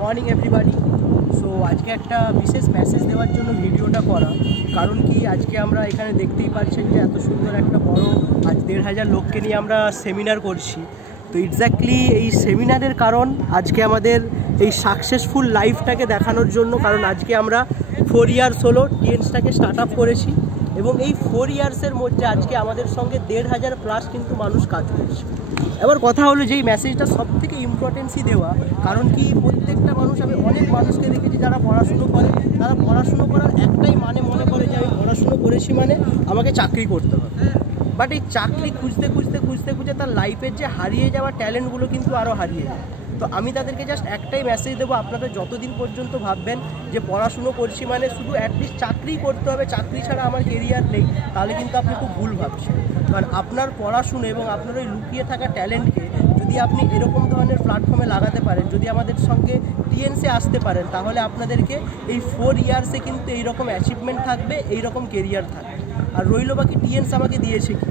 Morning everybody. So আজকে একটা বিশেষ মেসেজ দেওয়ার জন্য ভিডিওটা করা, কারণ কি আজকে আমরা এখানে দেখতেই পাচ্ছেন যে এত সুন্দর একটা বড় আজ 1500 লোককে নিয়ে আমরা সেমিনার করছি। তো এক্স্যাক্টলি এই সেমিনারের কারণ আজকে আমাদের এই সাকসেসফুল লাইফটাকে দেখানোর জন্য, কারণ আজকে আমরা 4 ইয়ার্স হলো টিএনসটাকে স্টার্ট আপ করেছি এবং এই 4 ইয়ার্সের মধ্যে আজকে আমাদের সঙ্গে 1500 প্লাস কিন্তু মানুষ কাজ করছে। এবার কথা হলো যে এই মেসেজটা সব থেকে ইম্পর্টেন্সই দেওয়া, কারণ কি প্রত্যেকটা মানুষ, আমি অনেক মানুষকে দেখেছি যারা পড়াশুনো করে, তারা পড়াশুনো করার একটাই মানে মনে করে যে আমি পড়াশুনো করেছি মানে আমাকে চাকরি করতে হবে। বাট এই চাকরি খুঁজতে খুঁজতে খুঁজতে খুঁজতে তার লাইফের যে হারিয়ে যাওয়া ট্যালেন্টগুলো কিন্তু আরও হারিয়ে যায়। তো আমি তাদেরকে জাস্ট একটাই মেসেজ দেবো, আপনাদের যতদিন পর্যন্ত ভাববেন যে পড়াশুনো করছি মানে শুধু অ্যাটলিস্ট চাকরি করতে হবে, চাকরি ছাড়া আমার কেরিয়ার নেই, তাহলে কিন্তু আপনি খুব ভুল ভাবছেন। কারণ আপনার পড়াশুনো এবং আপনার ওই লুকিয়ে থাকা ট্যালেন্টকে যদি আপনি এরকম ধরনের প্ল্যাটফর্মে লাগাতে পারেন, যদি আমাদের সঙ্গে টিএনসে আসতে পারেন, তাহলে আপনাদেরকে এই 4 ইয়ার্সে কিন্তু এইরকম অ্যাচিভমেন্ট থাকবে, এইরকম কেরিয়ার থাকবে। আর রইল বাকি টিএনস আমাকে দিয়েছে কি,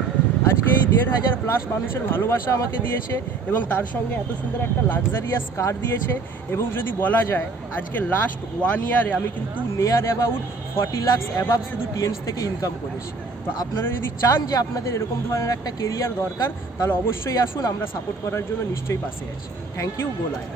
আজকে এই 1500 প্লাস মানুষের ভালোবাসা আমাকে দিয়েছে এবং তার সঙ্গে এত সুন্দর একটা লাক্সারিয়াস কার দিয়েছে। এবং যদি বলা যায় আজকে লাস্ট 1 ইয়ারে আমি কিন্তু নিয়ার অ্যাবাউট 40 লাখ অ্যাবাভ শুধু টিএনস থেকে ইনকাম করেছি। তো আপনারা যদি চান যে আপনাদের এরকম ধরনের একটা কেরিয়ার দরকার, তাহলে অবশ্যই আসুন, আমরা সাপোর্ট করার জন্য নিশ্চয়ই পাশে আছি। Thank you, go life.